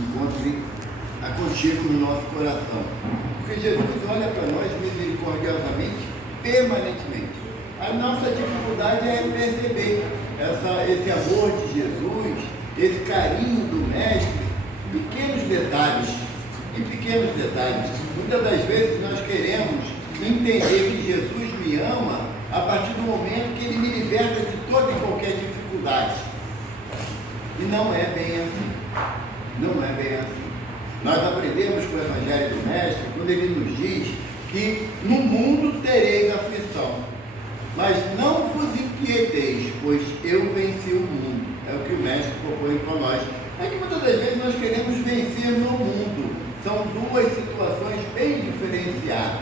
encontre aconchego no nosso coração. Porque Jesus olha para nós misericordiosamente, permanentemente. A nossa dificuldade é perceber esse amor de Jesus, esse carinho do Mestre, pequenos detalhes. Muitas das vezes nós queremos entender que Jesus me ama a partir do momento que Ele me liberta de toda e qualquer dificuldade. E não é bem assim. Não é bem assim. Nós aprendemos com o Evangelho do Mestre quando Ele nos diz que no mundo tereis aflição, mas não vos inquieteis, pois eu venci o mundo. É o que o Mestre propõe para nós. É que muitas das vezes nós queremos vencer no mundo. São duas situações bem diferenciadas,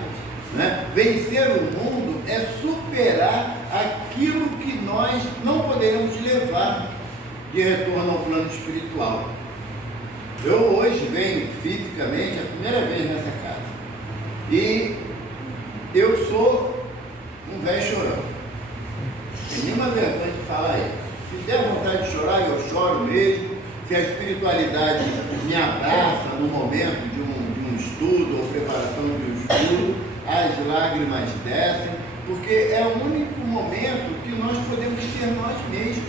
né? Vencer o mundo é superar aquilo que nós não poderemos levar de retorno ao plano espiritual. Eu hoje venho fisicamente a primeira vez nessa casa e eu sou um velho chorão. Tem nenhuma vergonha de falar isso. Se der vontade de chorar, eu choro mesmo. Se a espiritualidade me abraça no momento de um estudo ou preparação de um estudo, as lágrimas descem, porque é o único momento que nós podemos ser nós mesmos,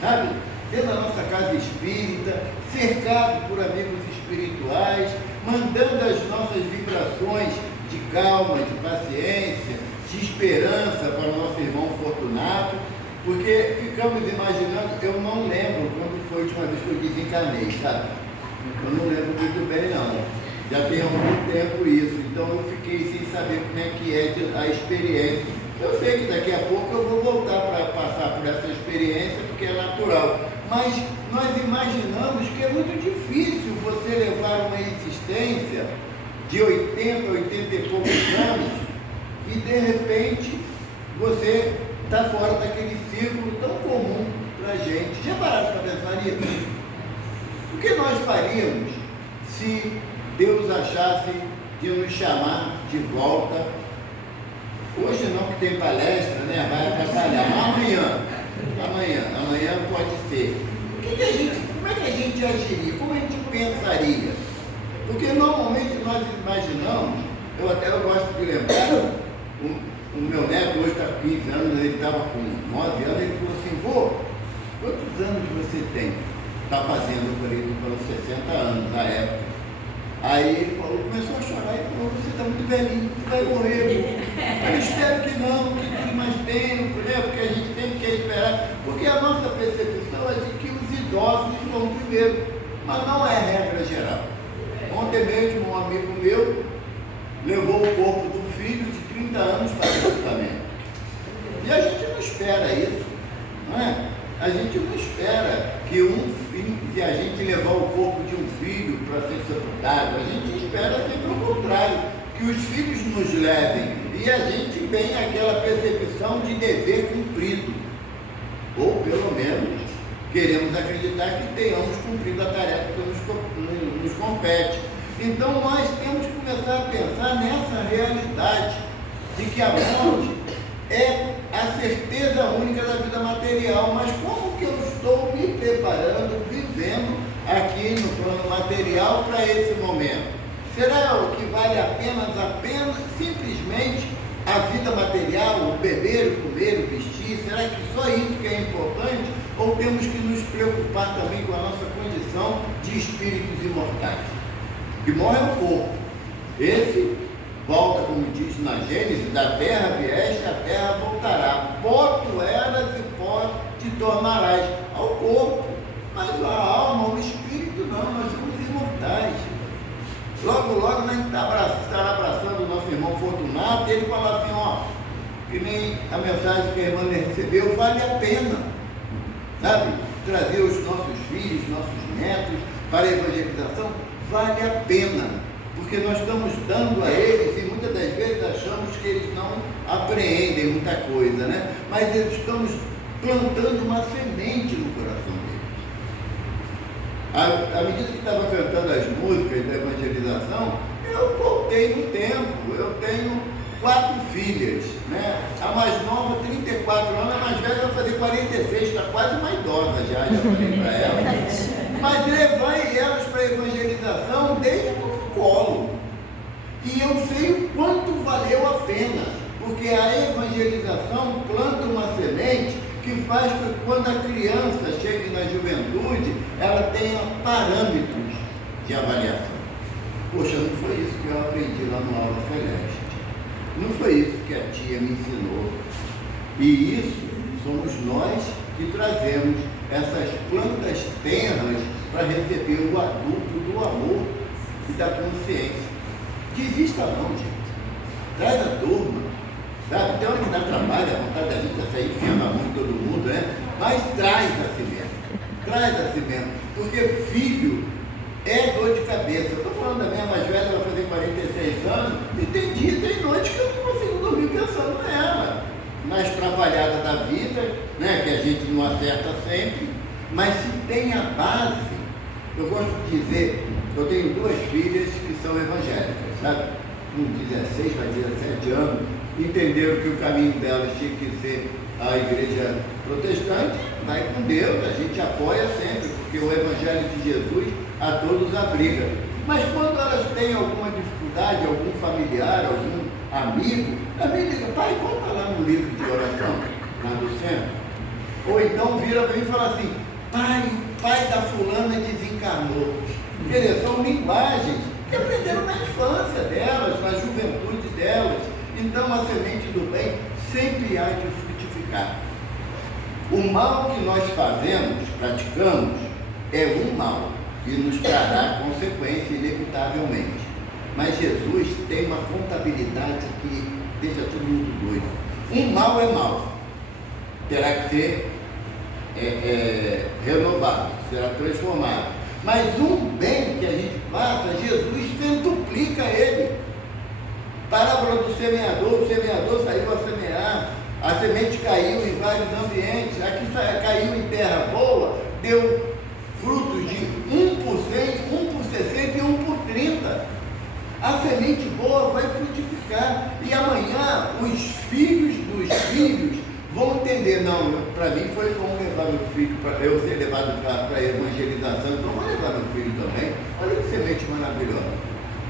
sabe? Dentro da nossa casa espírita, cercado por amigos espirituais, mandando as nossas vibrações de calma, de paciência, de esperança para o nosso irmão Fortunato, porque ficamos imaginando, eu não lembro quando foi a última vez que eu desencarnei, sabe? Eu não lembro muito bem não, já tem algum tempo isso, então eu fiquei sem saber como é que é a experiência. Eu sei que daqui a pouco eu vou voltar para passar por essa experiência, porque é natural, mas nós imaginamos que é muito difícil você levar uma existência de 80, 80 e poucos anos e de repente você está fora daquele círculo tão comum para a gente. Já pararam para pensar nisso? O que nós faríamos se Deus achasse de nos chamar de volta? Hoje não, que tem palestra, né? Vai atrapalhar. Amanhã pode ser. Como é que a gente agiria? Como a gente pensaria? Porque normalmente nós imaginamos, eu gosto de lembrar, o meu neto hoje está com 15 anos, ele estava com 9 anos, ele falou assim: vô, quantos anos você tem? Está fazendo, por ele falou 60 anos na época. Aí ele falou, começou a chorar e falou: você está muito velhinho, você vai morrer. Eu espero que não, que tenha mais tempo, né? Porque a gente sempre quer esperar, porque a nossa percepção é de que os idosos vão primeiro, mas não é regra geral. Ontem mesmo um amigo meu levou o corpo do filho de 30 anos para o sepultamento. E a gente não espera isso, não é? A gente não espera que a gente levar o corpo de um filho para ser sepultado. A gente espera sempre o contrário, que os filhos nos levem e a gente tem aquela percepção de dever cumprido. Ou pelo menos queremos acreditar que tenhamos cumprido a tarefa que nos compete. Então nós temos que começar a pensar nessa realidade de que a morte é a certeza única da vida material, mas como que eu estou me preparando, vivendo aqui no plano material para esse momento? Será que vale apenas simplesmente a vida material, o beber, o comer, o vestir? Será que só isso que é importante? Ou temos que nos preocupar também com a nossa condição de espíritos imortais? Que morre o corpo. Esse volta, como diz na Gênesis, da terra vieste, a terra voltará. Pó tu eras e pó te tornarás. Ao corpo. Mas a alma, o espírito não, nós somos imortais. Logo nós estará abraçando o nosso irmão Fortunato e ele fala assim, ó, que nem a mensagem que a irmã recebeu, vale a pena, sabe? Trazer os nossos filhos, nossos netos para a evangelização, vale a pena, porque nós estamos dando a eles e muitas das vezes achamos que eles não apreendem muita coisa, né? Mas estamos plantando uma semente no coração deles. À medida que estava cantando as músicas da evangelização, eu voltei no tempo. Eu tenho 4 filhas, né? A mais nova, 34 anos, a mais velha vai fazer 46, está quase uma idosa já falei para ela. Mas levai elas para a evangelização. faz com que quando a criança chegue na juventude, ela tenha parâmetros de avaliação. Poxa, não foi isso que eu aprendi lá no Aula Celeste. Não foi isso que a tia me ensinou. E isso somos nós que trazemos essas plantas tenras para receber o adulto do amor e da consciência. Desista não, gente. Traz a turma. Sabe? Tem hora que dá trabalho, a vontade da gente é sair enfiando a mão em todo mundo, né? Mas traz a si mesmo. Traz a si mesmo. Porque filho é dor de cabeça. Eu estou falando da minha mais velha, vai fazer 46 anos, e tem dia, tem noite que eu não consigo dormir pensando nela. Na estrabalhada da vida, né, que a gente não acerta sempre, mas se tem a base, eu gosto de dizer, eu tenho duas filhas que são evangélicas, sabe? Com 16 para 17 anos, entenderam que o caminho delas tinha que ser a igreja protestante, vai com Deus, a gente apoia sempre, porque o Evangelho de Jesus a todos abriga. Mas quando elas têm alguma dificuldade, algum familiar, algum amigo, também liga, pai, conta lá no livro de oração, lá do centro. Ou então vira para mim e fala assim, pai, o pai da fulana desencarnou. Quer dizer, são linguagens que aprenderam na infância delas, na juventude delas. Então a semente do bem sempre há de frutificar. O mal que nós fazemos, praticamos, é um mal e nos trará consequência inevitavelmente. Mas Jesus tem uma contabilidade que deixa todo mundo doido. Um mal é mal, terá que ser renovado, será transformado. Mas um bem que a gente faça, Jesus centuplica ele. Parábola do semeador, o semeador saiu a semear, a semente caiu em vários ambientes, aqui caiu em terra boa, deu frutos de 1 por 100, 1 por 60 e 1 por 30. A semente boa vai frutificar e amanhã os filhos dos filhos vão entender, não, para mim foi como levar meu filho, para eu ser levado para a evangelização, então vou levar meu filho também. Olha que semente maravilhosa.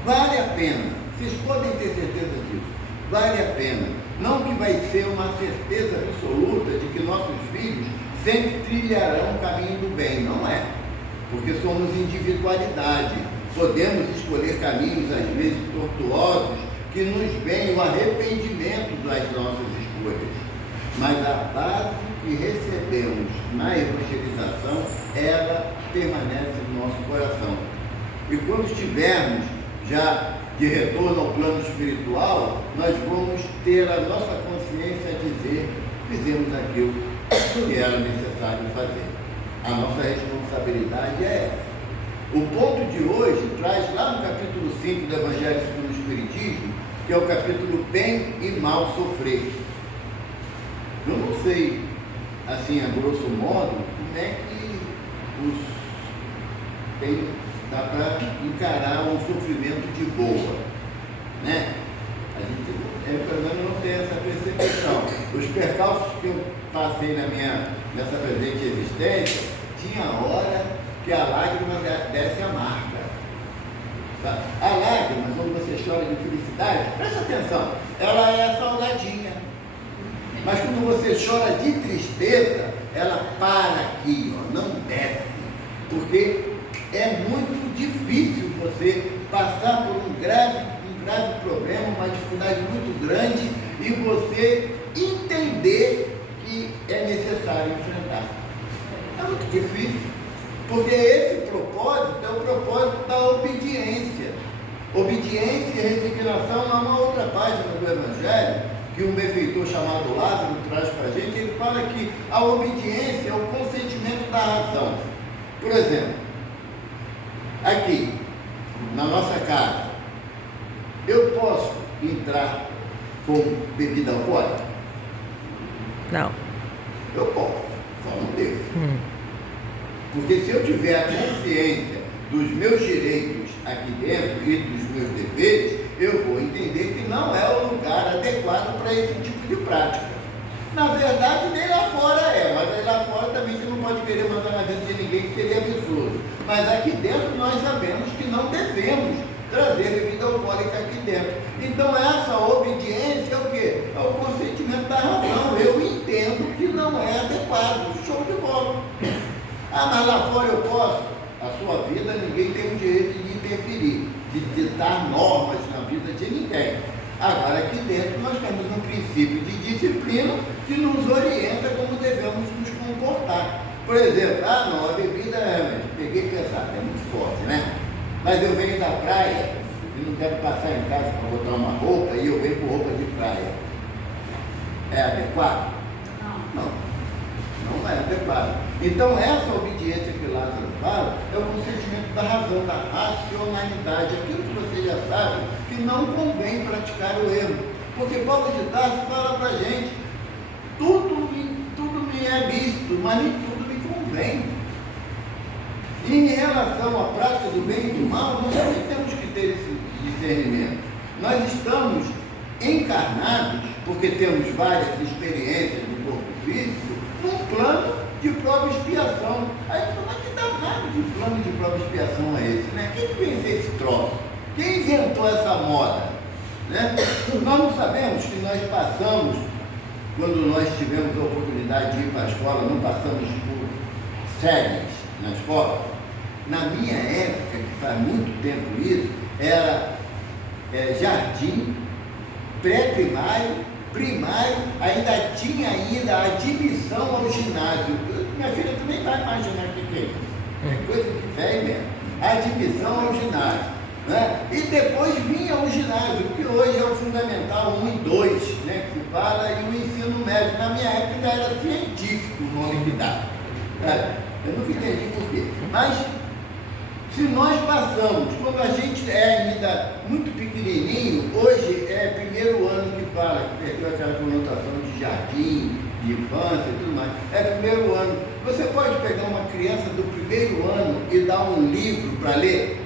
Vale a pena. Vocês podem ter certeza disso. Vale a pena. Não que vai ser uma certeza absoluta de que nossos filhos sempre trilharão o caminho do bem. Não é. Porque somos individualidade. Podemos escolher caminhos, às vezes, tortuosos, que nos vem o arrependimento das nossas escolhas. Mas a base que recebemos na evangelização, ela permanece no nosso coração. E quando estivermos já de retorno ao plano espiritual, nós vamos ter a nossa consciência a dizer, fizemos aquilo que era necessário fazer. A nossa responsabilidade é essa. O ponto de hoje traz lá no capítulo 5 do Evangelho segundo o Espiritismo, que é o capítulo Bem e Mal Sofrer. Eu não sei, assim, a grosso modo, como é que dá para encarar um sofrimento de boa, né? A gente, pelo menos, não tem essa percepção. Os percalços que eu passei nessa presente existência, tinha hora que a lágrima desce amarga. Tá? A lágrima, quando você chora de felicidade, presta atenção, ela é salgadinha. Mas quando você chora de tristeza, ela para aqui, ó, não desce. Porque é muito difícil você passar por um grave problema, uma dificuldade muito grande, e você entender que é necessário enfrentar. É muito difícil, porque esse propósito é o propósito da obediência. Obediência e resignação, há uma outra página do Evangelho, que um benfeitor chamado Lázaro traz para a gente, ele fala que a obediência é o consentimento da razão. Por exemplo, aqui, na nossa casa, eu posso entrar com bebida alcoólica? Não. Eu posso, só não devo. Porque se eu tiver a consciência dos meus direitos aqui dentro e dos meus deveres, eu vou entender que não é o lugar adequado para esse tipo de prática. Na verdade, nem lá fora mas aí lá fora também você não pode querer mandar na vida de ninguém, que seria absurdo. Mas aqui dentro nós sabemos que não devemos trazer bebida alcoólica aqui dentro. Então essa obediência é o quê? É o consentimento da razão. Eu entendo que não é adequado. Ah, mas lá fora eu posso. A sua vida, ninguém tem o direito de interferir, de ditar normas na vida de ninguém. Agora, aqui dentro, nós temos um princípio de disciplina que nos orienta como devemos nos comportar. Por exemplo, não, a bebida, peguei pesado, é muito forte, né? Mas eu venho da praia e não quero passar em casa para botar uma roupa e eu venho com roupa de praia. É adequado? Não. Não é adequado. Então, essa obediência que Lázaro fala é o consentimento da razão, da racionalidade, aquilo que você já sabe que não convém praticar o erro. Porque Paulo de Tarso fala para a gente, tudo me é lícito, mas nem tudo me convém. E em relação à prática do bem e do mal, nós também temos que ter esse discernimento. Nós estamos encarnados, porque temos várias experiências do corpo físico, num plano de prova e expiação. Aí, mas que danado de plano de prova e expiação é esse, né? Quem fez esse troço? Quem inventou essa moda? Né? Nós não sabemos que nós passamos, quando nós tivemos a oportunidade de ir para a escola, não passamos por séries na escola. Na minha época, que faz muito tempo isso, era jardim, pré-primário, primário, ainda tinha a admissão ao ginásio. Minha filha, tu nem vai imaginar o que é isso. É coisa de velho mesmo. Admissão ao ginásio. Né? E depois vinha o ginásio, que hoje é o Fundamental 1 e 2, né, que se fala, e o ensino médio. Na minha época ainda era científico o nome que dá. Eu nunca entendi por quê. Mas, se nós passamos, quando a gente é ainda muito pequenininho, hoje é primeiro ano que fala, que perdeu aquela conotação de jardim, de infância e tudo mais, é primeiro ano. Você pode pegar uma criança do primeiro ano e dar um livro para ler?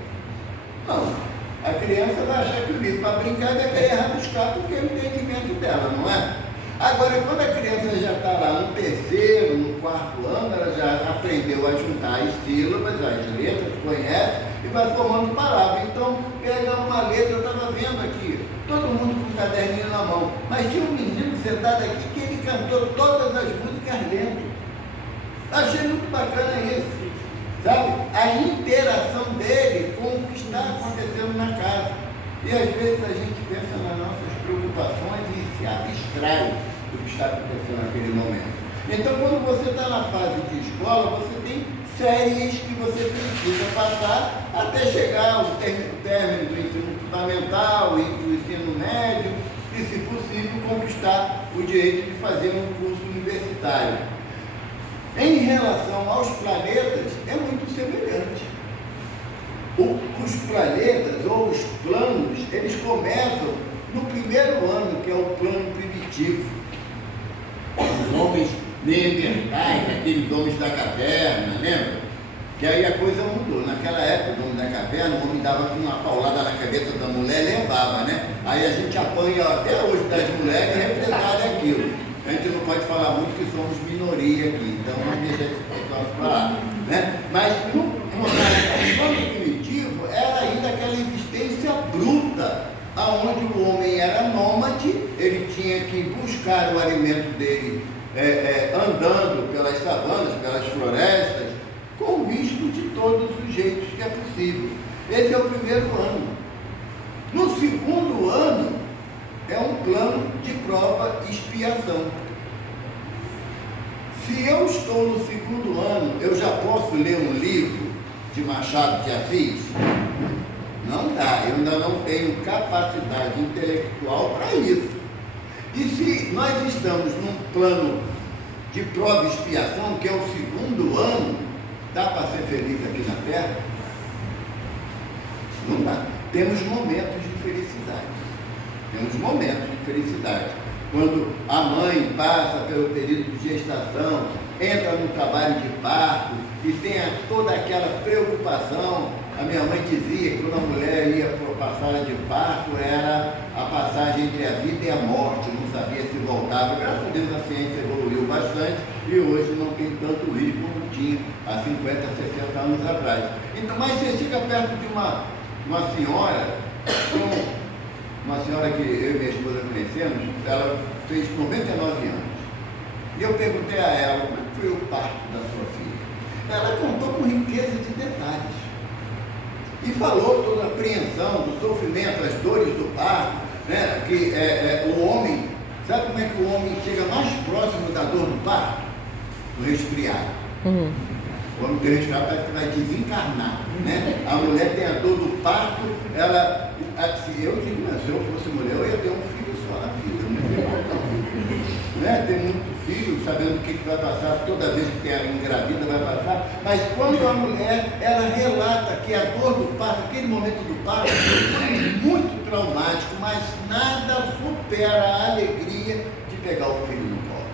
Não. A criança vai achar que o livro para brincar vai querer rabiscar porque é o entendimento dela, não é? Agora, quando a criança já está lá no terceiro, no quarto ano, ela já aprendeu a juntar as sílabas, as letras, conhece e vai formando palavras. Então, pega uma letra, eu estava vendo aqui, todo mundo com um caderninho na mão, mas tinha um menino sentado aqui que ele cantou todas as músicas lendo. Achei muito bacana isso, sabe? A interação dele com o que está acontecendo na casa. E às vezes a gente pensa nas nossas preocupações e se abstrai do que está acontecendo naquele momento. Então, quando você está na fase de escola, você tem séries que você precisa passar até chegar ao término do ensino fundamental e do ensino médio e, se possível, conquistar o direito de fazer um curso universitário. Em relação aos planetas, é muito semelhante. Os planetas ou os planos, eles começam no primeiro ano, que é o plano primitivo. Os homens neandertais, aqueles homens da caverna, lembra? Que aí a coisa mudou. Naquela época, o homem da caverna, o homem dava com uma paulada na cabeça da mulher e levava, né? Aí a gente apanha até hoje das mulheres representadas aquilo. A gente não pode falar muito que somos minoria aqui, então não deixa esse pessoal falar, né? Mas no plano primitivo era ainda aquela existência bruta, aonde o homem era nômade, ele tinha que buscar o alimento dele andando pelas savanas, pelas florestas, com risco de todos os jeitos que é possível. Esse é o primeiro ano. No segundo ano, é um plano de prova e expiação. Se eu estou no segundo ano, eu já posso ler um livro de Machado de Assis? Não dá, eu ainda não tenho capacidade intelectual para isso. E se nós estamos num plano de prova e expiação, que é o segundo ano, dá para ser feliz aqui na Terra? Não dá. Temos momentos de felicidade. Temos momentos de felicidade. Quando a mãe passa pelo período de gestação, entra no trabalho de parto e tem toda aquela preocupação. A minha mãe dizia que quando a mulher ia para a sala de parto, era a passagem entre a vida e a morte, não sabia se voltava. Graças a Deus a ciência evoluiu bastante e hoje não tem tanto risco como tinha há 50, 60 anos atrás. Então, mas você fica perto de uma senhora, uma senhora que eu e minha esposa conhecemos, ela fez 99 anos. E eu perguntei a ela, como é que foi o parto da sua filha? ela contou com riqueza de detalhes. E falou toda a apreensão, do sofrimento, as dores do parto, né? Que o homem, sabe como é que o homem chega mais próximo da dor do parto? No resfriado. O homem tem resfriado parece que vai desencarnar, né? A mulher tem a dor do parto, ela, se eu digo, se eu fosse mulher, eu ia ter um filho só na vida, eu não ia ter mais não. Né? Tem muito filho, sabendo o que vai passar, toda vez que tem engravida vai passar, mas quando a mulher, ela relata que a dor do parto, aquele momento do parto, foi muito traumático, mas nada supera a alegria de pegar o filho no colo.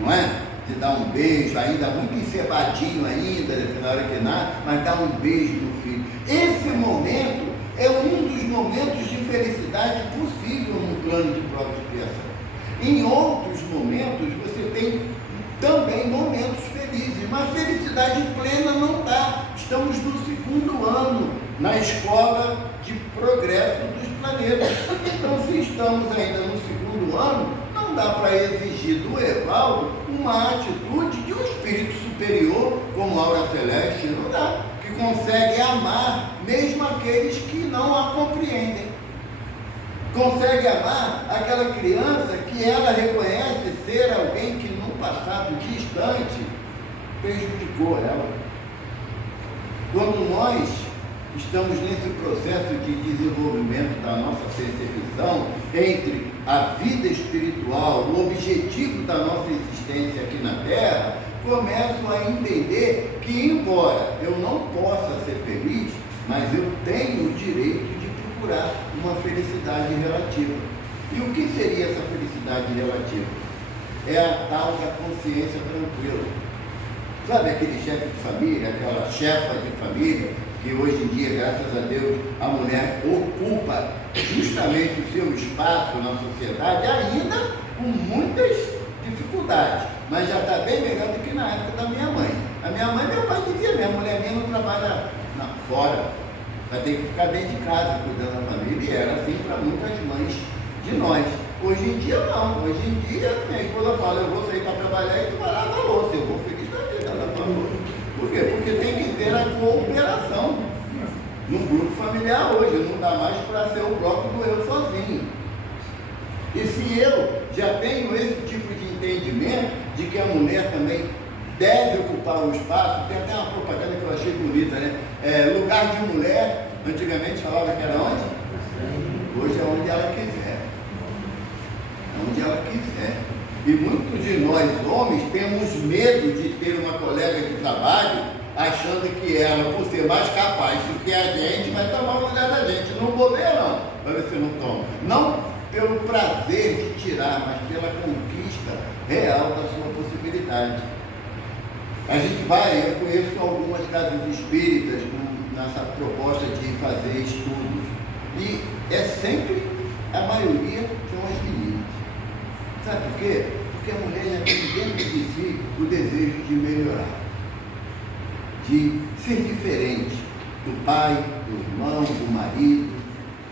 Não é? De dar um beijo, ainda muito encebadinho ainda, na hora que nada, mas dar um beijo no filho. Esse momento é um dos momentos de felicidade possível num plano de prova e expiação. Em outros momentos, você tem também momentos felizes, mas felicidade plena não dá. Estamos no segundo ano na escola de progresso dos planetas. Então, se estamos ainda no segundo ano, não dá para exigir do Evaldo uma atitude de um espírito superior, como Aura Celeste, não dá, que consegue amar mesmo aqueles que não a compreendem. Consegue amar aquela criança que ela reconhece ser alguém que no passado distante prejudicou ela. Quando nós estamos nesse processo de desenvolvimento da nossa percepção entre a vida espiritual, o objetivo da nossa existência aqui na Terra, começo a entender que, embora eu não possa ser feliz, mas eu tenho o direito de procurar uma felicidade relativa. E o que seria essa felicidade relativa? É a tal da consciência tranquila. Sabe aquele chefe de família, aquela chefa de família, que hoje em dia, graças a Deus, a mulher ocupa justamente o seu espaço na sociedade, ainda com muitas dificuldades, mas já está bem melhor do que na época da minha mãe. A minha mãe, meu pai dizia mesmo, a mulher minha não trabalha fora, vai ter que ficar dentro de casa, cuidando da família, e era assim para muitas mães de nós. Hoje em dia não, hoje em dia minha esposa fala, eu vou sair para trabalhar e tu vai lavar a louça, eu vou feliz da vida, lavar a louça. Por quê? Porque tem que ter a cooperação no grupo familiar hoje, não dá mais para ser o bloco do eu sozinho. E se eu já tenho esse tipo de entendimento de que a mulher também deve ocupar o espaço, tem até uma propaganda que eu achei bonita, né? Lugar de mulher, antigamente falava que era onde? Hoje é onde ela quiser. É onde ela quiser. E muitos de nós, homens, temos medo de ter uma colega de trabalho achando que ela, por ser mais capaz do que a gente, vai tomar o lugar da gente. Não bobeia não, para ver se não toma. Não pelo prazer de tirar, mas pela conquista real da sua possibilidade. A gente vai, eu conheço algumas casas espíritas nessa proposta de fazer estudos. E é sempre, a maioria são as meninas. Sabe por quê? Porque a mulher já tem dentro de si o desejo de melhorar, de ser diferente do pai, do irmão, do marido,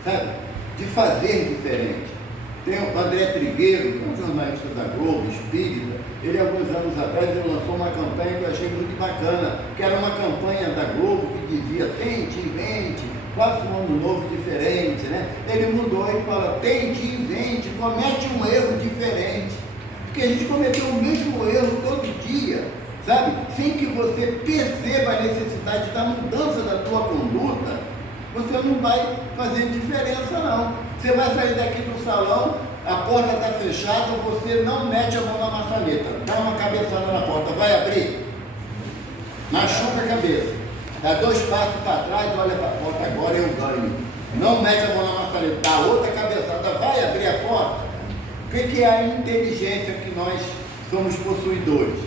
sabe? De fazer diferente. Tem o André Trigueiro, que é um jornalista da Globo, espírita, ele alguns anos atrás ele lançou uma campanha que eu achei muito bacana, que era uma campanha da Globo que dizia, tente, invente, faça um ano novo diferente, né? Ele mudou e fala, tente, invente, comete um erro diferente. Porque a gente cometeu o mesmo erro todo dia, sabe? Sem que você perceba a necessidade da mudança da tua conduta, você não vai fazer diferença não. Você vai sair daqui do salão, a porta está fechada, você não mete a mão na maçaneta, dá uma cabeçada na porta, vai abrir, machuca a cabeça, dá 2 passos para trás, olha para a porta, agora eu ganho. Não mete a mão na maçaneta, dá outra cabeçada, vai abrir a porta. O que é a inteligência que nós somos possuidores?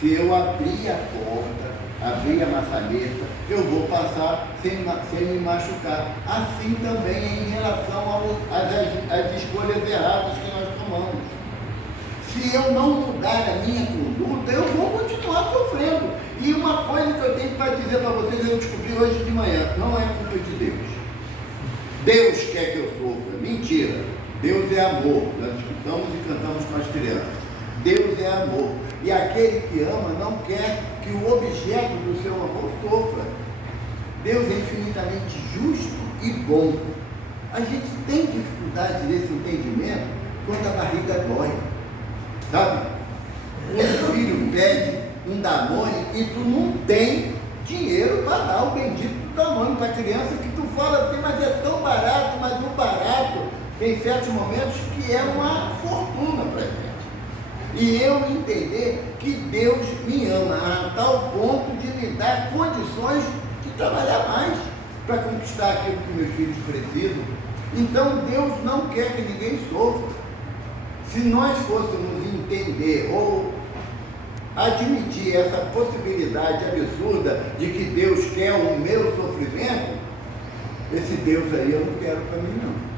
Se eu abrir a porta, abrir a maçaneta, eu vou passar sem me machucar. Assim também é em relação às escolhas erradas que nós tomamos. Se eu não mudar a minha conduta, eu vou continuar sofrendo. E uma coisa que eu tenho para dizer para vocês, eu descobri hoje de manhã, não é culpa de Deus. Deus quer que eu sofra. Mentira. Deus é amor. Nós escutamos e cantamos com as crianças. Deus é amor. e aquele que ama não quer que o objeto do seu amor sofra. Deus é infinitamente justo e bom. A gente tem dificuldade desse entendimento quando a barriga dói, sabe? Quando o filho pede um Danone e tu não tem dinheiro para dar o bendito Danone para a criança, que tu fala assim, mas é tão barato, mas o barato tem certos momentos que é uma fortuna para a gente. E eu entender que Deus me ama a tal ponto de me dar condições de trabalhar mais para conquistar aquilo que meus filhos precisam. Então Deus não quer que ninguém sofra. Se nós fôssemos entender ou admitir essa possibilidade absurda de que Deus quer o meu sofrimento, esse Deus aí eu não quero para mim não.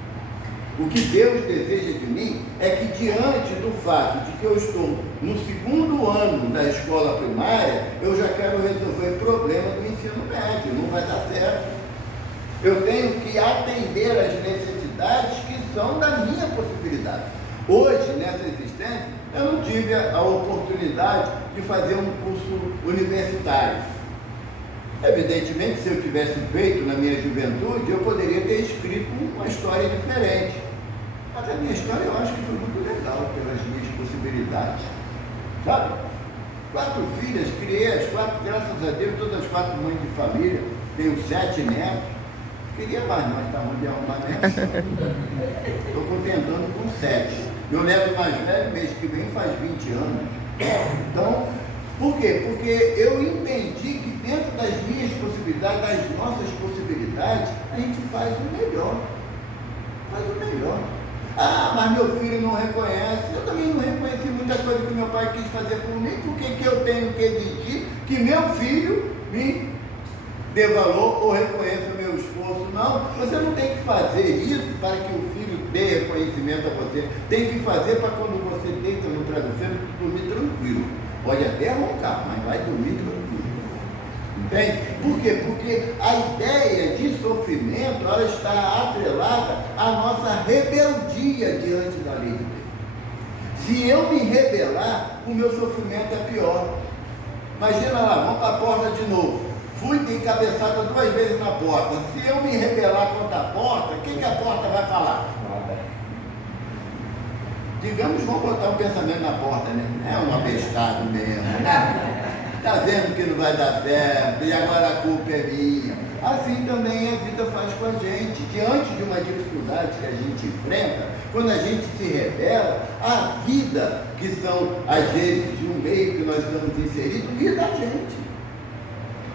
O que Deus deseja de mim é que, diante do fato de que eu estou no 2º ano da escola primária, eu já quero resolver o problema do ensino médio, não vai dar certo. Eu tenho que atender às necessidades que são da minha possibilidade. Hoje, nessa existência, eu não tive a oportunidade de fazer um curso universitário. Evidentemente, se eu tivesse feito na minha juventude, eu poderia ter escrito uma história diferente. Mas a minha história eu acho que foi muito legal pelas minhas possibilidades. Sabe? 4 filhas, criei as 4, graças a Deus, todas as 4 mães de família, tenho 7 netos. Queria mais, mas está ruim de arrumar netos. Estou contentando com 7. Meu neto mais velho, mês que vem, faz 20 anos. Então, por quê? Porque eu entendi que dentro das minhas possibilidades, das nossas possibilidades, a gente faz o melhor. Faz o melhor. Ah, mas meu filho não reconhece. Eu também não reconheci muita coisa que meu pai quis fazer por mim. Por que eu tenho que exigir que meu filho me dê valor ou reconheça o meu esforço? Não, você não tem que fazer isso para que o filho dê reconhecimento a você. Tem que fazer para quando você deita no travesseiro, dormir tranquilo. Pode até roncar, mas vai dormir tranquilo. Entende? Por quê? Porque a ideia de sofrimento, ela está atrelada à nossa rebeldia diante da lei de Deus. Se eu me rebelar, o meu sofrimento é pior. Imagina lá, vamos para a porta de novo. Fui de cabeçada 2 vezes na porta. Se eu me rebelar contra a porta, o que a porta vai falar? Digamos, vamos botar um pensamento na porta, né? É um abestado mesmo. Está vendo que não vai dar certo, e agora a culpa é minha. Assim também a vida faz com a gente. Diante de uma dificuldade que a gente enfrenta, quando a gente se rebela, a vida, que são às vezes um meio que nós estamos inseridos, guia a gente.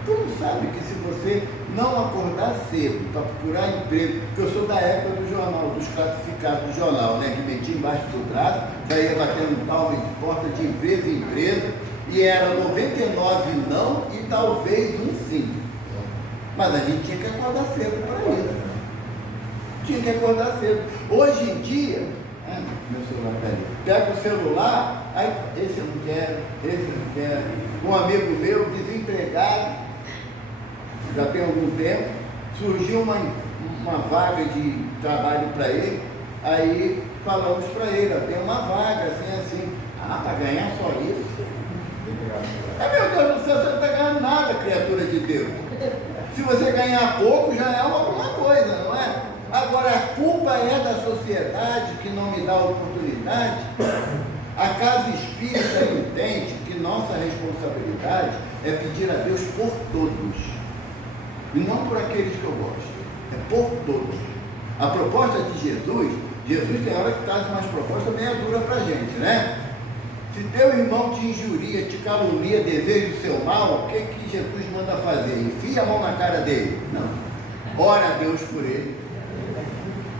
Tu não sabe que se você não acordar cedo para procurar emprego, porque eu sou da época do jornal, dos classificados do jornal, né? Que metia embaixo do braço, saía batendo palma de porta de empresa em empresa, e era 99 não e talvez um sim. Mas a gente tinha que acordar cedo para isso. Tinha que acordar cedo. Hoje em dia, meu celular está aí. Pega o celular, aí esse eu não quero, esse eu não quero. Um amigo meu, desempregado, já tem algum tempo, surgiu uma vaga de trabalho para ele, aí falamos para ele, tem uma vaga assim, para ganhar só isso? Meu Deus do céu, você não está ganhando nada, criatura de Deus. Se você ganhar pouco, já é alguma coisa, não é? Agora, a culpa é da sociedade que não me dá oportunidade. A casa espírita entende que nossa responsabilidade é pedir a Deus por todos. E não por aqueles que eu gosto, é por todos. A proposta de Jesus tem hora que traz umas propostas meio dura para a gente, né? Se teu irmão te injuria, te calunia, deseja o seu mal, o que Jesus manda fazer? Enfia a mão na cara dele? Não. Ora a Deus por ele.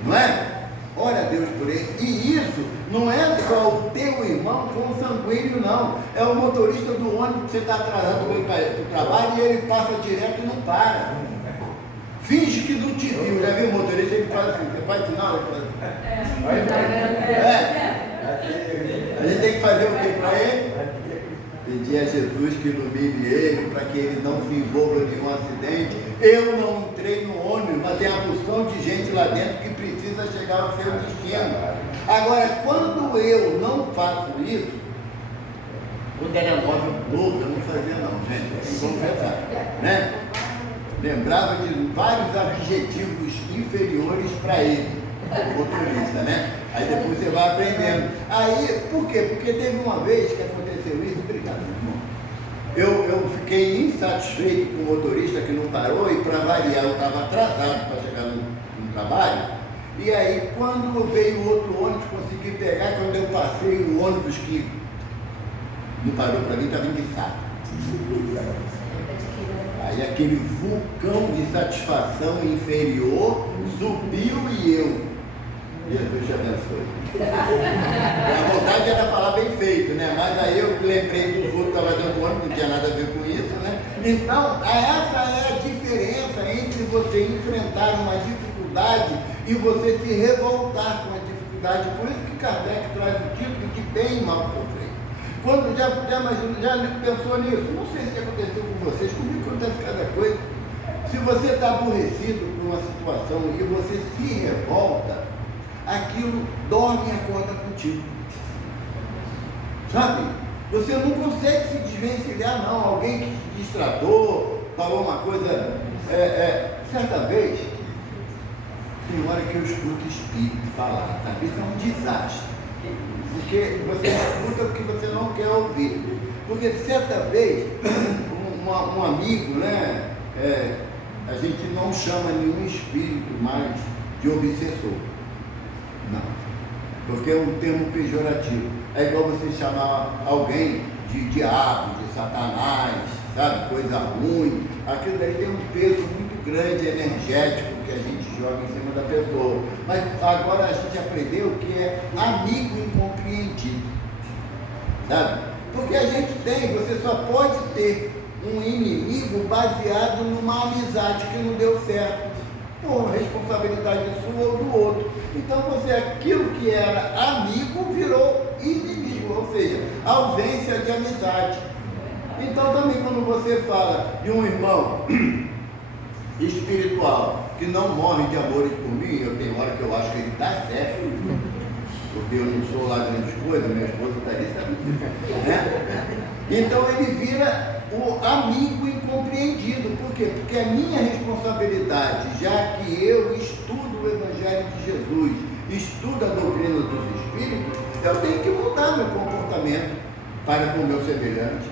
Não é? Ora a Deus por ele. E isso não é só o teu irmão consanguíneo, não. É o motorista do ônibus que você está atrasado para o trabalho e ele passa direto e não para. Finge que não te viu. Já viu o motorista? Ele faz assim, você faz sinal? A gente tem que fazer o que para ele? Pedir a Jesus que ilumine ele, para que ele não se envolva em um acidente. Eu não entrei no ônibus, mas tem uma porção de gente lá dentro que precisa chegar ao seu destino. Agora, quando eu não faço isso, Quando era móvel novo, eu não fazia não, gente, vamos pensar, né? Lembrava de vários adjetivos inferiores para ele, o motorista, né? Aí depois você vai aprendendo. Aí, por quê? Porque teve uma vez que aconteceu isso, obrigado, meu irmão. Eu fiquei insatisfeito com o motorista que não parou e, para variar, eu estava atrasado para chegar no trabalho. E aí, quando veio outro ônibus, consegui pegar. Quando eu passei, o ônibus que não parou para mim estava enguiçado. Aí aquele vulcão de satisfação inferior subiu e eu. Jesus te abençoe. A vontade era falar bem feito, né? Mas aí eu lembrei dos outros que estavam dando ônibus, não tinha nada a ver com isso, né? Então, essa é a diferença entre você enfrentar uma dificuldade e você se revoltar com a dificuldade. Por isso que Kardec traz o título de bem e mal sofrer. Quando já pensou nisso? Não sei se aconteceu com vocês, comigo acontece cada coisa. Se você está aborrecido por uma situação e você se revolta, aquilo dorme e acorda contigo. Sabe? Você não consegue se desvencilhar, não. Alguém que te distratou, falou uma coisa. Certa vez, tem hora que eu escuto espírito falar, sabe? Isso é um desastre. Porque você escuta o que você não quer ouvir. Porque certa vez, um amigo, né? A gente não chama nenhum espírito mais de obsessor. Não. Porque é um termo pejorativo. É igual você chamar alguém de diabo, de satanás, sabe? Coisa ruim. Aquilo daí tem um peso muito grande, energético, que a gente joga em cima da pessoa. Mas agora a gente aprendeu que é amigo incompreendido. Sabe? Porque a gente você só pode ter um inimigo baseado numa amizade que não deu certo, por responsabilidade sua ou do outro. Então aquilo que era amigo virou inimigo, ou seja, ausência de amizade. Então também quando você fala de um irmão espiritual que não morre de amores por mim, eu tenho hora que eu acho que ele está certo, porque eu não sou lá grande coisa, minha esposa está ali, sabe? Né? Então ele vira o amigo incompreendido. Por quê? Porque a minha responsabilidade, já que eu estudo o Evangelho de Jesus, estudo a doutrina dos Espíritos, eu tenho que mudar meu comportamento para com o meu semelhante.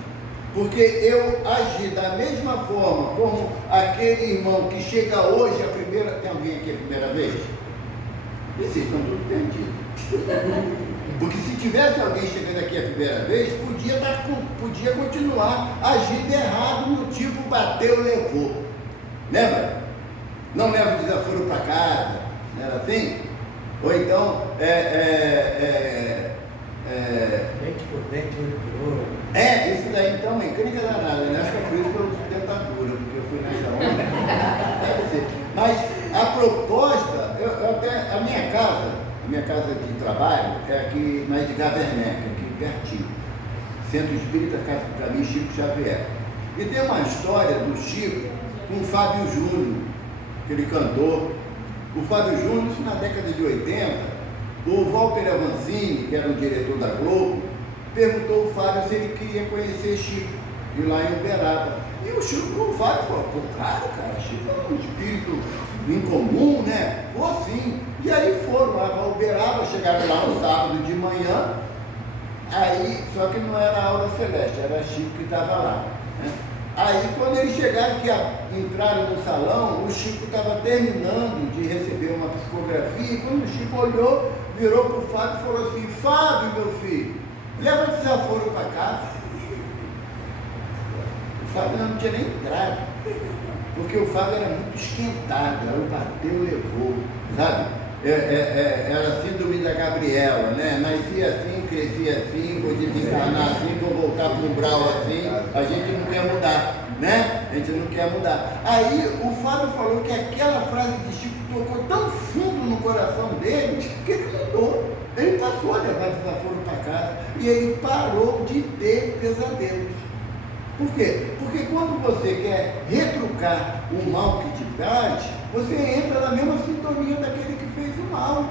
Porque eu agi da mesma forma como aquele irmão que chega hoje a primeira... Tem alguém aqui a primeira vez? E vocês estão tudo perdidos. Porque se tivesse alguém chegando aqui a primeira vez, podia continuar agindo errado no tipo bateu, levou. Lembra? Não leva o desaforo para casa, não era assim? Ou então, dente por dente, olho por olho. Isso daí então é encrenca danada, né? Acho que é por isso que eu uso dentadura, porque eu fui nessa onda. Deve ser. Mas a proposta, a minha casa de trabalho é aqui na Edgar Werneck, aqui pertinho. Centro Espírita Caminho Chico Xavier. E tem uma história do Chico com o Fábio Júnior, aquele cantor. O Fábio Júnior, isso na década de 80, o Walter Avancini, que era o diretor da Globo, perguntou ao Fábio se ele queria conhecer Chico, e lá em Uberaba. E o Fábio falou, pô, claro, cara, Chico é um espírito incomum, né? Pô, sim. E aí foram lá para Uberaba, chegaram lá no sábado de manhã, aí, só que não era a aula celeste, era Chico que estava lá, né? Aí quando eles chegaram, que entraram no salão, o Chico estava terminando de receber uma psicografia, e quando o Chico olhou, virou para o Fábio e falou assim, Fábio, meu filho, leva desaforo para casa. O Fábio não tinha nem entrado, porque o Fábio era muito esquentado, era o bateu, levou, sabe? Era a síndrome da Gabriela, né? Nascia assim, crescia assim, vou desencarnar assim, vou voltar para o umbral assim, a gente não quer mudar, né? A gente não quer mudar. Aí o Fábio falou que aquela frase de Chico tocou tão fundo no coração dele, que ele mudou. Ele passou a levar desaforo para casa e ele parou de ter pesadelos. Por quê? Porque quando você quer retrucar o mal que te faz, você entra na mesma sintonia daquele que fez o mal.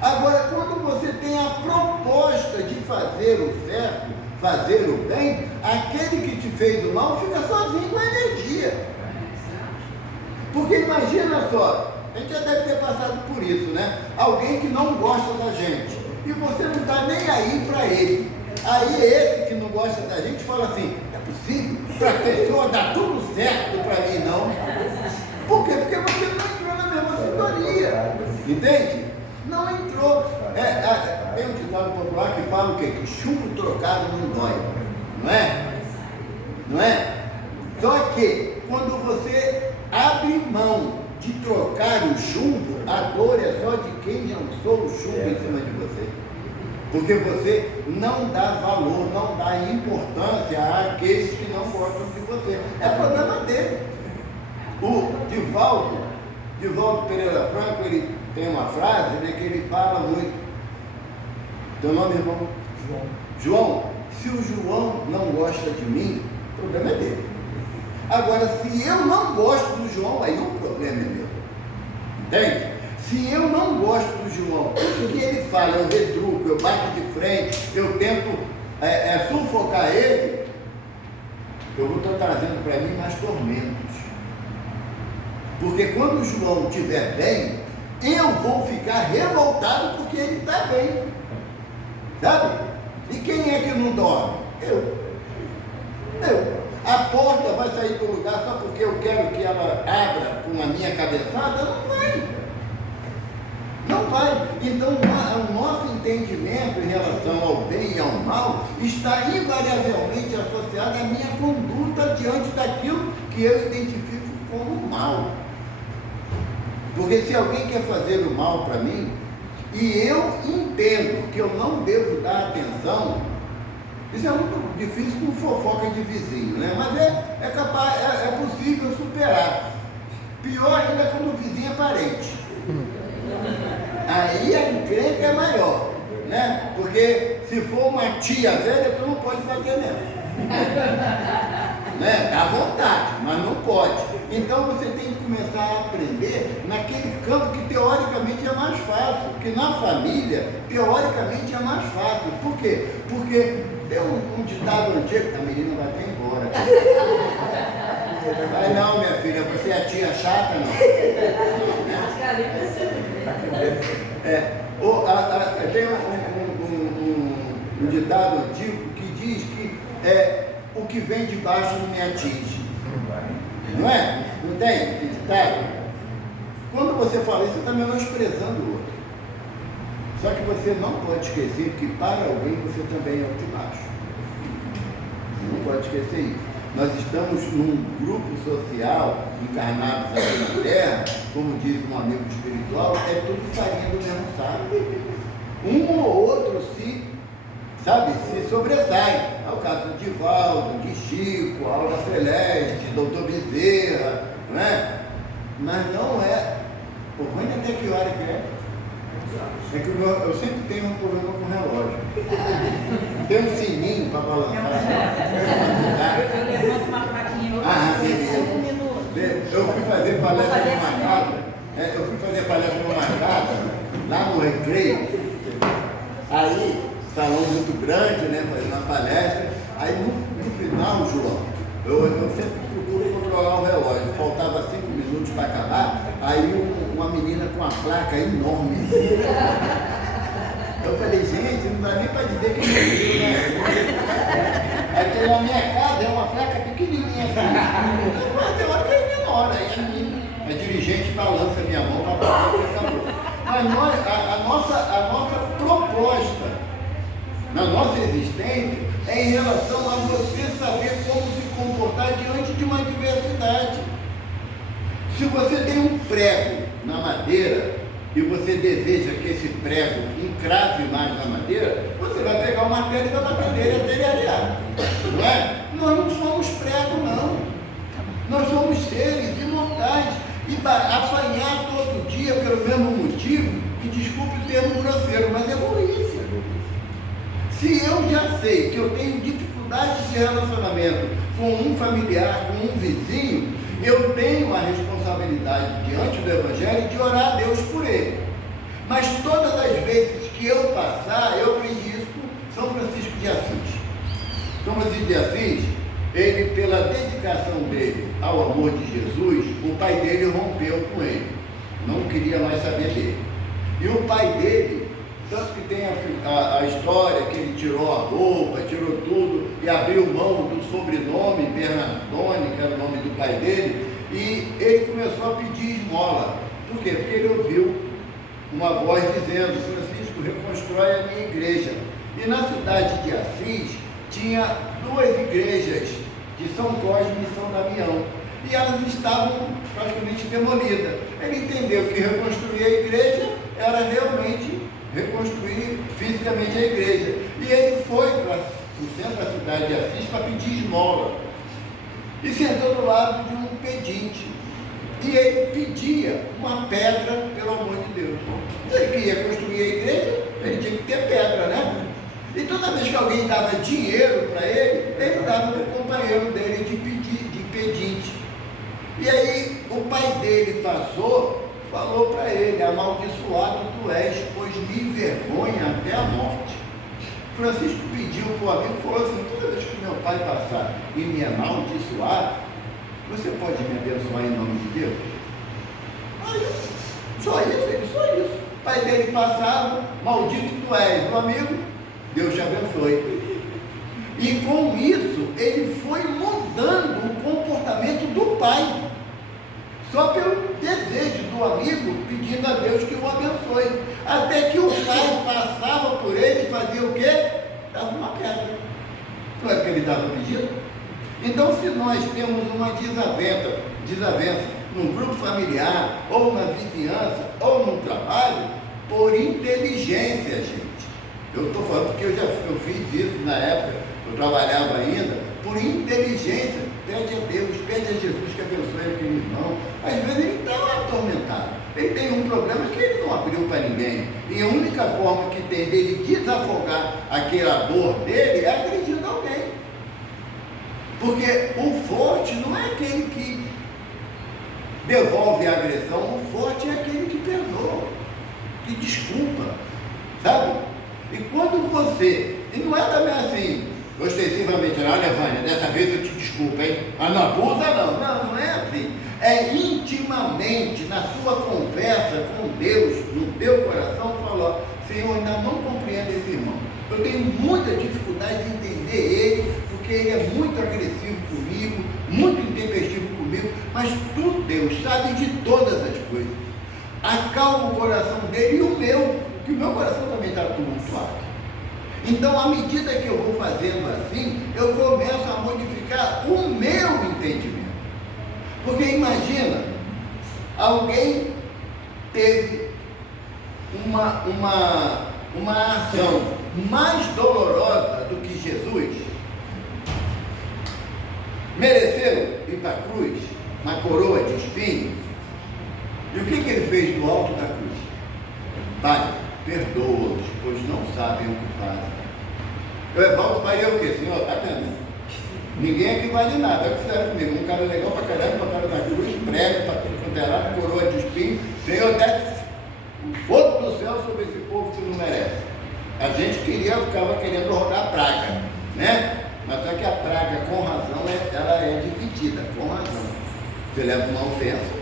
Agora, quando você tem a proposta de fazer o certo, fazer o bem, aquele que te fez o mal fica sozinho com a energia. Porque imagina só, a gente já deve ter passado por isso, né? Alguém que não gosta da gente e você não está nem aí para ele. Aí esse que não gosta da gente fala assim: é possível para a pessoa dar tudo certo para mim, não? Por quê? Porque você não entrou na mesma sintonia, entende? Não entrou. Tem um ditado popular que fala o quê? Que chumbo trocado não dói, não é? Não é? Só que quando você abre mão de trocar o chumbo, a dor é só de quem lançou o chumbo em cima de você. Porque você não dá valor, não dá importância àqueles que não gostam de você. É problema dele. O Divaldo Pereira Franco, ele tem uma frase, né, que ele fala muito. Teu nome, irmão? João. Se o João não gosta de mim, o problema é dele. Agora, se eu não gosto do João, aí o problema é meu. Entende? Se eu não gosto do João, o que ele fala, eu retruco, eu bato de frente, eu tento sufocar ele, eu vou estar trazendo para mim mais tormentos. Porque quando o João estiver bem, eu vou ficar revoltado porque ele está bem. Sabe? E quem é que não dorme? Eu. A porta vai sair do lugar só porque eu quero que ela abra com a minha cabeçada? Não vai. Não vai. Então, o nosso entendimento em relação ao bem e ao mal está invariavelmente associado à minha conduta diante daquilo que eu identifico como mal. Porque se alguém quer fazer o mal para mim, e eu entendo que eu não devo dar atenção, isso é muito difícil com fofoca de vizinho, né? Mas é possível superar. Pior ainda é quando o vizinho é parente. Aí a encrenca é maior, né? Porque se for uma tia velha, tu não pode bater nela. Né? Dá vontade, mas não pode. Então você tem que começar a aprender naquele campo que teoricamente é mais fácil, porque na família, teoricamente é mais fácil. Por quê? Porque tem um ditado antigo, a menina vai até embora. Vai não, minha filha, você é a tia chata, não. Tem um ditado antigo que diz que o que vem de baixo não me atinge. Não é? Não tem esse ditado? Quando você fala isso, você está menosprezando o outro. Só que você não pode esquecer que para alguém você também é o de baixo. Não pode esquecer isso. Nós estamos num grupo social, encarnados aqui na Terra, como diz um amigo espiritual, é tudo farinha do mesmo saco. Um ou outro se sobressai. É o caso de Divaldo, de Chico, Aura Celeste, Doutor Bezerra, não é? Mas não é. O ruim até que hora que é. É que eu sempre tenho um problema com o relógio. Tem um sininho para balançar. Eu levanto uma plaquinha. Eu fui fazer palestra numa casa. Lá no Recreio. Aí, salão muito grande, né? Fazendo uma palestra. Aí no final, João, eu sempre procuro controlar o relógio. Faltava 5 minutos para acabar. Aí uma menina com uma placa enorme. Eu falei, gente, não dá nem para dizer que não viu, né? Aqui na minha casa é uma placa pequenininha assim. Mas tem hora que ele demora. Aí a dirigente balança minha mão para falar que acabou. Mas a nossa proposta na nossa existência é em relação a você saber como se comportar diante de uma diversidade. Se você tem um prego na madeira e você deseja que esse prego encrave mais na madeira, você vai pegar o martelo e vai bater nele até ele arear. Não é? Nós não somos prego, não. Nós somos seres imortais. E apanhar todo dia pelo mesmo motivo, e desculpe o termo grosseiro, mas é burrice. Se eu já sei que eu tenho dificuldade de relacionamento com um familiar, com um vizinho, eu tenho a responsabilidade diante do Evangelho de orar a Deus por ele. Mas todas as vezes que eu passar, eu aprendi isso com São Francisco de Assis. São Francisco de Assis, ele, pela dedicação dele ao amor de Jesus, o pai dele rompeu com ele, não queria mais saber dele. E o pai dele, tanto que tem a história que ele tirou a roupa, tirou tudo e abriu mão do sobrenome Bernardone, que era o nome do pai dele, e ele começou a pedir esmola. Por quê? Porque ele ouviu uma voz dizendo: Francisco, reconstrói a minha igreja. E na cidade de Assis tinha duas igrejas, de São Cosme e São Damião, e elas estavam praticamente demolidas. Ele entendeu que reconstruir a igreja era realmente reconstruir fisicamente a igreja, e ele foi para o centro da cidade de Assis para pedir esmola, e sentou do lado de um pedinte, e ele pedia uma pedra pelo amor de Deus. Se ele queria construir a igreja, ele tinha que ter pedra, né? E toda vez que alguém dava dinheiro para ele dava para o companheiro dele de pedinte. E aí o pai dele passou, falou para ele: amaldiçoado tu és, pois me envergonha até a morte. Francisco pediu para o amigo e falou assim: toda vez que meu pai passar e me amaldiçoar, você pode me abençoar em nome de Deus? Aí, só isso. O pai dele passava: maldito tu és. O amigo: Deus te abençoe. E com isso, ele foi mudando o comportamento do pai, só pelo desejo do amigo, pedindo a Deus que o abençoe. Até que o pai passava por ele e fazia o quê? Dava uma pedra. Não é que ele estava pedindo? Então, se nós temos uma desavença num grupo familiar, ou na vizinhança, ou no trabalho, por inteligência, gente. Eu estou falando porque eu fiz isso na época, eu trabalhava ainda, por inteligência. Pede a Deus, pede a Jesus que abençoe aquele irmão. Às vezes ele está atormentado, ele tem um problema que ele não abriu para ninguém, e a única forma que tem dele desafogar aquela dor dele é agredindo alguém, porque o forte não é aquele que devolve a agressão, o forte é aquele que perdoa, que desculpa, sabe? E quando você, e não é também assim, ostensivamente: olha, Vânia, dessa vez eu te desculpo, hein? Mas não abusa não é assim. É intimamente, na tua conversa com Deus, no teu coração, falar: Senhor, ainda não compreendo esse irmão, eu tenho muita dificuldade de entender ele, porque ele é muito agressivo comigo, muito intempestivo comigo, mas tu, Deus, sabe de todas as coisas. Acalma o coração dele e o meu, que o meu coração também está tumultuado. Então, à medida que eu vou fazendo assim, eu começo a modificar o meu entendimento. Porque imagina, alguém teve uma ação mais dolorosa do que Jesus, mereceu ir para a cruz, na coroa de espinhos. E o que ele fez do alto da cruz? Pai, perdoa-os, pois não sabem o que fazem. Eu Evaldo faria o quê? Senhor, está vendo? Ninguém aqui vale nada. É o que fizeram comigo. Um cara legal para caramba, botaram na cruz, prego, para tudo quanto é lado, coroa de espinho. Senhor, desce o fogo do céu sobre esse povo que não merece. A gente ficava querendo rodar a praga, né? Mas só que a praga, com razão, ela é dividida, com razão. Você leva uma ofensa,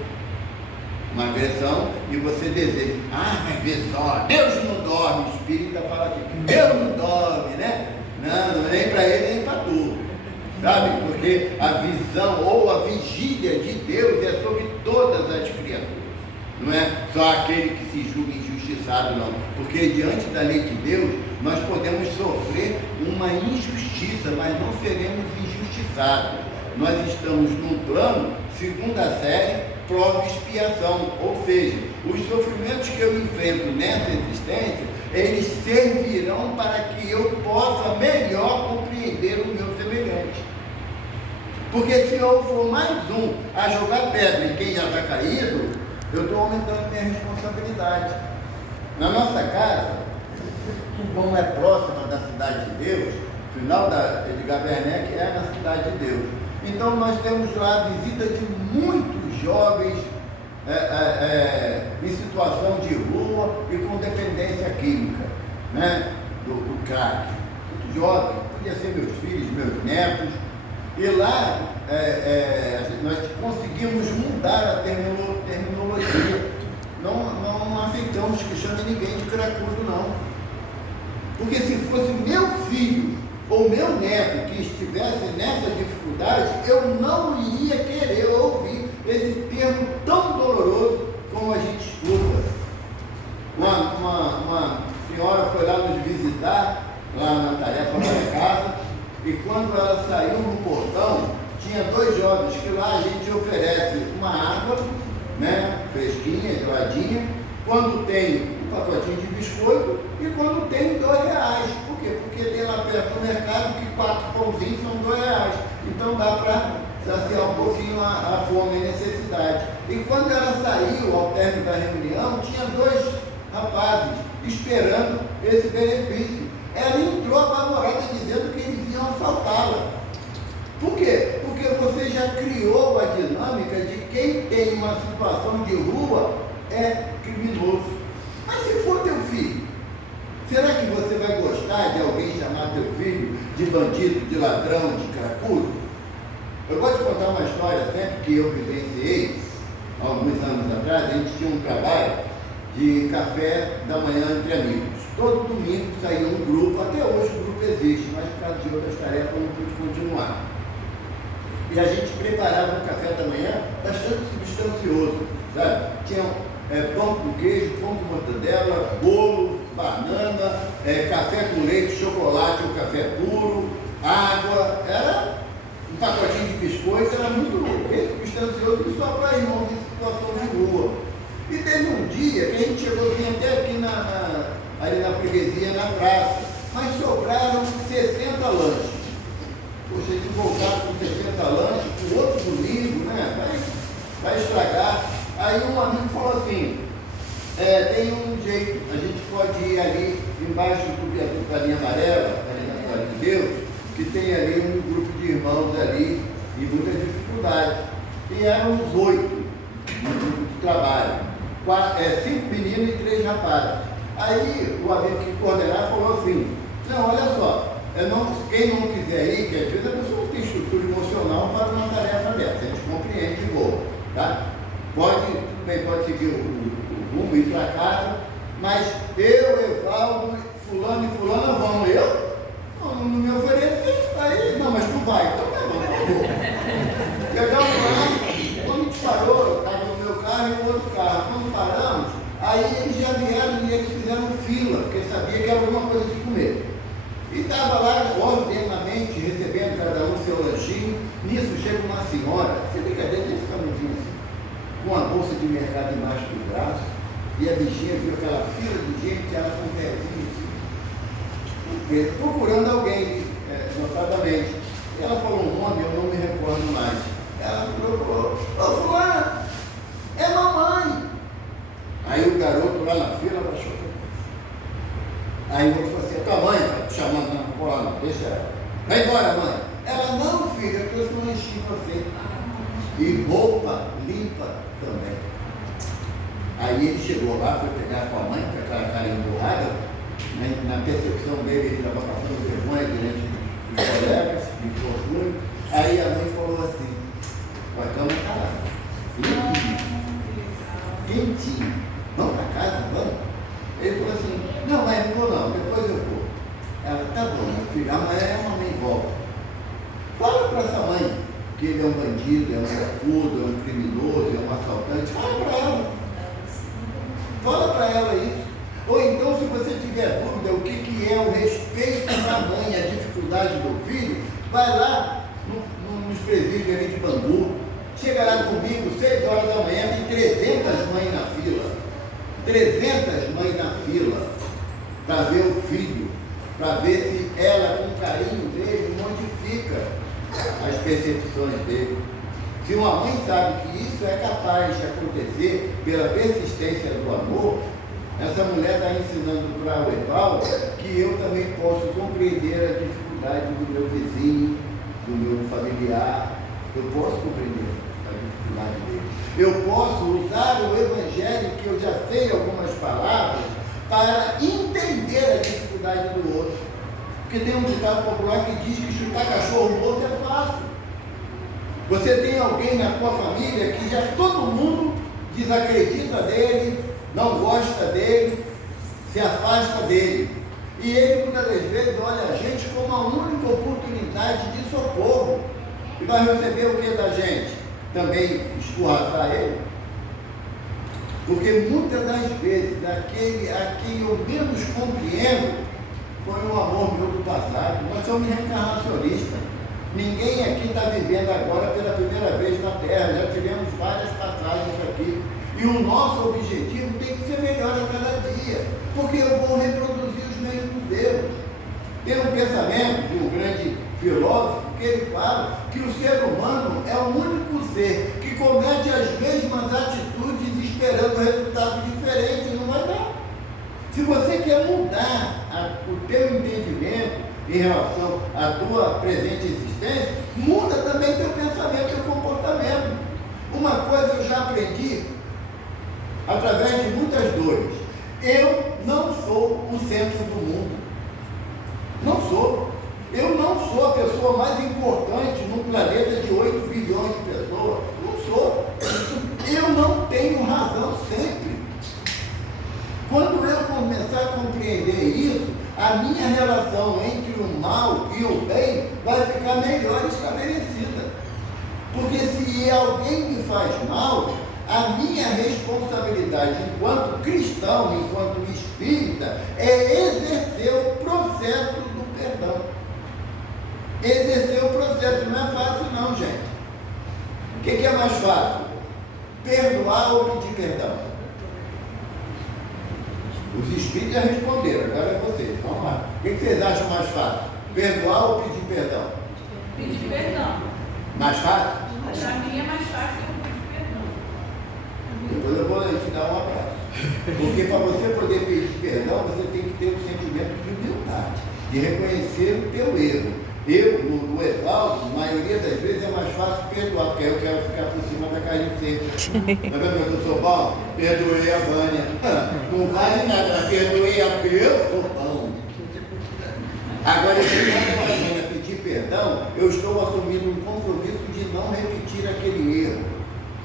uma agressão, e você deseja: mas vê só, Deus não dorme. O Espírito fala assim: Deus não dorme, né? Não, nem para ele, nem para tu, sabe? Porque a visão ou a vigília de Deus é sobre todas as criaturas, não é só aquele que se julga injustiçado, não. Porque diante da lei de Deus, nós podemos sofrer uma injustiça, mas não seremos injustiçados. Nós estamos num plano, segunda série, prova e expiação, ou seja, os sofrimentos que eu enfrento nessa existência, eles servirão para que eu possa melhor compreender o meu semelhante. Porque se eu for mais um a jogar pedra em quem já está caído, eu estou aumentando minha responsabilidade. Na nossa casa, como é próxima da cidade de Deus, final da Edgar Werneck é na cidade de Deus. Então nós temos lá a visita de muitos jovens em situação de rua e com dependência química, né? do crack. Muito jovem, podia ser meus filhos, meus netos. E lá nós conseguimos mudar a terminologia. Não aceitamos que chame ninguém de cracudo, não. Porque se fosse meu filho ou meu neto que estivesse nessa dificuldade, eu não iria querer ouvir esse termo tão doloroso como a gente escuta. Uma senhora foi lá nos visitar, lá na tarefa da casa, e quando ela saiu no portão, tinha 2 jovens que lá a gente oferece uma água, né, fresquinha, geladinha, quando tem um pacotinho de biscoito e quando tem R$2. Por quê? Porque tem lá perto do mercado que 4 pãozinhos são R$2. Então dá para saciar um pouquinho a fome e a necessidade. E quando ela saiu ao término da reunião, tinha 2 rapazes esperando esse benefício. Ela entrou apavorada dizendo que eles iam assaltá-la. Por quê? Porque você já criou a dinâmica de quem tem uma situação de rua é criminoso. Mas se for teu filho, será que você vai gostar de alguém chamar teu filho de bandido, de ladrão, de cracudo? Eu vou te contar uma história sempre que eu vivenciei, há alguns anos atrás. A gente tinha um trabalho de café da manhã entre amigos. Todo domingo saía um grupo, até hoje o grupo existe, mas por causa de outras tarefas eu não pude continuar. E a gente preparava um café da manhã bastante substancioso, sabe? Tinha pão com queijo, pão com mortadela, bolo, banana, café com leite, chocolate ou café puro, água, era um pacotinho de biscoito, era muito bem substancioso e só para irmãos em situação de rua. E teve um dia que a gente chegou, vinha até aqui ali na freguesia, na praça, mas sobraram 60 lanches. Poxa, se voltar com 60 lanches, para o outro domingo, né? Vai estragar. Aí um amigo falou assim, tem um jeito, a gente pode ir ali embaixo do viaduto da linha amarela, ali na Cidade de Deus, que tem ali um grupo de irmãos ali e muita dificuldade. E eram uns 8 no grupo de trabalho. 5 meninos e 3 rapazes. Aí o amigo que coordenava falou assim, não, olha só, quem não quiser ir, que às vezes a pessoa não tem estrutura emocional para uma tarefa dessa, a gente compreende de boa, tá? Tudo bem, pode seguir o rumo, ir para casa, mas eu, Evaldo, fulano e fulana vão. Eu não me ofereci, aí, não, mas tu vai, então tá bom, por favor. Chegamos lá, quando a gente parou, estava no meu carro e no outro carro. Quando paramos, aí eles já vieram e eles fizeram fila, porque sabia que era alguma coisa de comer. E estava lá ordenadamente recebendo cada um seu lanchinho. Nisso chega uma senhora, sem brincadeira, desse caminhozinho assim, com a bolsa de mercado embaixo do braço, e a bichinha viu aquela fila de gente, ela com um pezinho assim, procurando alguém, notadamente. E ela falou um nome, eu não me recordo mais. Ela falou, ô fulano, é mamãe. Aí o garoto lá na fila baixou. Aí o outro falou assim, tua mãe tá te chamando, não, pô, não, deixa ela. Vai embora, mãe. Ela, não, filha, eu trouxe um lanchinho pra você. E roupa limpa também. Aí ele chegou lá, foi pegar com a mãe, com aquela cara emburrada, né? Na percepção dele, ele estava passando vergonha diante dos colegas, de tortura. Aí a mãe falou assim, a cama está lá, quentinho, vamos para casa, vamos? Ele falou assim, não, mãe, não vou não, depois eu vou. Ela, tá bom, meu filho, amanhã a mamãe volta. Fala para essa mãe que ele é um bandido, é um cracudo, é um criminoso, é um assaltante. Fala para ela. Fala para ela isso. Ou então, se você tiver dúvida o que é o respeito da mãe, a dificuldade do filho, vai lá nos presídios ali de Bangu. Chega lá comigo, 6 horas da manhã, tem 300 mães na fila. 300 mães na fila para ver o filho, para ver se ela, com o carinho dele, modifica as percepções dele. Se uma mãe sabe que isso é capaz de acontecer pela persistência do amor, essa mulher está ensinando para o Evaldo que eu também posso compreender a dificuldade do meu vizinho, do meu familiar. Eu posso compreender a dificuldade dele. Eu posso usar o Evangelho, que eu já sei algumas palavras, para entender a dificuldade do outro. Porque tem um ditado popular que diz que chutar cachorro morto é fácil. Você tem alguém na tua família que já todo mundo desacredita dele, não gosta dele, se afasta dele. E ele muitas das vezes olha a gente como a única oportunidade de socorro. E vai receber o que da gente? Também escorraçar ele? Porque muitas das vezes aquele a quem eu menos compreendo foi um amor meu do passado. Nós somos reencarnacionistas. Ninguém aqui está vivendo agora pela primeira vez na Terra. Já tivemos várias passagens aqui. E o nosso objetivo tem que ser melhor a cada dia. Porque eu vou reproduzir os mesmos erros. Tem um pensamento de um grande filósofo que ele fala que o ser humano é o único ser que comete as mesmas atitudes esperando resultado diferente. Não vai dar. Se você quer mudar o teu entendimento em relação à tua presente existência, muda também teu pensamento, teu comportamento. Uma coisa eu já aprendi através de muitas dores. Eu não sou o centro do mundo. Não sou. Eu não sou a pessoa mais importante num planeta de 8 bilhões de pessoas. Não sou. Eu não tenho razão sempre. Quando eu começar a compreender isso, a minha relação entre o mal e o bem vai ficar melhor estabelecida. Porque se alguém me faz mal, a minha responsabilidade enquanto cristão, enquanto espírita, é exercer o processo do perdão. Exercer o processo não é fácil não, gente. O que é mais fácil? Perdoar ou pedir perdão? Os espíritos já responderam, agora é vocês. Vamos lá. O que vocês acham mais fácil? Perdoar ou pedir perdão? Pedir perdão. Mais fácil? Para mim é mais fácil eu pedir perdão. Depois eu vou te dar um abraço. Porque para você poder pedir perdão, você tem que ter um sentimento de humildade, de reconhecer o teu erro. Eu, no Evaldo, a maioria das vezes é mais fácil perdoar, porque eu quero ficar por cima da carne seca. Tá vendo que eu sou bom? Perdoei a Vânia. Não vale nada, perdoei a eu sou bom. Agora, se a Vânia pedir perdão, eu estou assumindo um compromisso de não repetir aquele erro.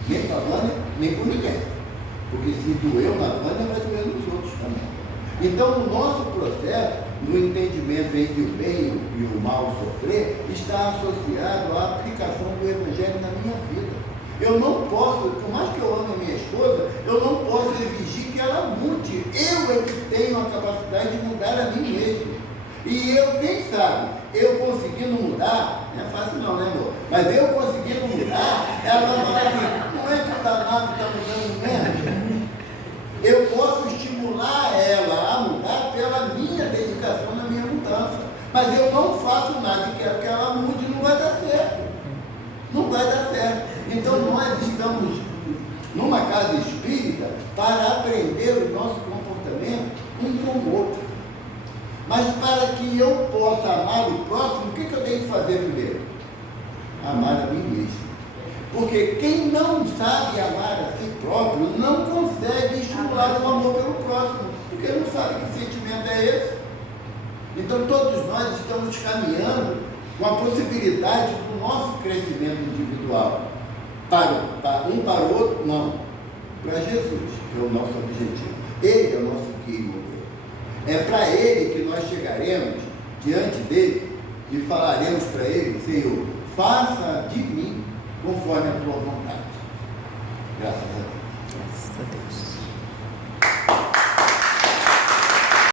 Nem com a Vânia, nem com ninguém. Porque se doeu na Vânia, vai doer nos outros também. Então, o nosso processo, no entendimento entre o bem e o mal sofrer, está associado à aplicação do Evangelho na minha vida. Eu não posso, por mais que eu ame a minha esposa, eu não posso exigir que ela mude. Eu é que tenho a capacidade de mudar a mim mesmo. E eu, quem sabe, eu conseguindo mudar, não é fácil não, né, amor? Mas eu conseguindo mudar, ela vai falar assim, não é que o danado está mudando mesmo? Eu posso estimular ela a mudar pela minha dedicação na minha mudança. Mas eu não faço nada e quero que ela mude, não vai dar certo. Não vai dar certo. Então nós estamos numa casa espírita para aprender o nosso comportamento um com o outro. Mas para que eu possa amar o próximo, o que eu tenho que fazer primeiro? Amar a mim mesmo. Porque quem não sabe amar a si próprio não consegue estimular o amor pelo próximo, porque não sabe que sentimento é esse. Então todos nós estamos caminhando com a possibilidade do nosso crescimento individual. Um para o outro, não. Para Jesus, que é o nosso objetivo. Ele é o nosso guia e modelo. É para Ele que nós chegaremos diante dele e falaremos para Ele, Senhor, faça de mim conforme a tua vontade. Graças a Deus. Graças a Deus.